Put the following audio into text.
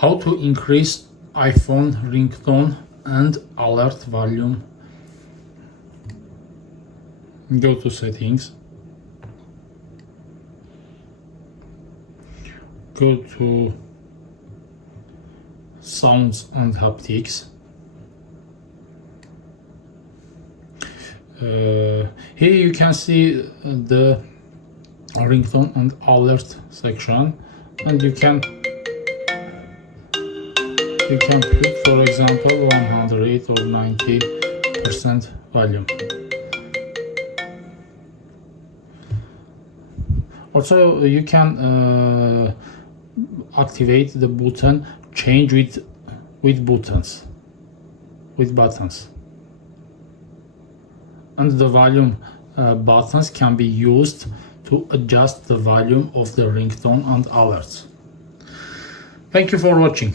How to increase iPhone ringtone and alert volume. Go to settings. Go to sounds and haptics. Here you can see the ringtone and alert section, and you can put, for example, 100 or 90% volume. Also, you can activate the button change with buttons, and the volume buttons can be used to adjust the volume of the ringtone and alerts. Thank you for watching.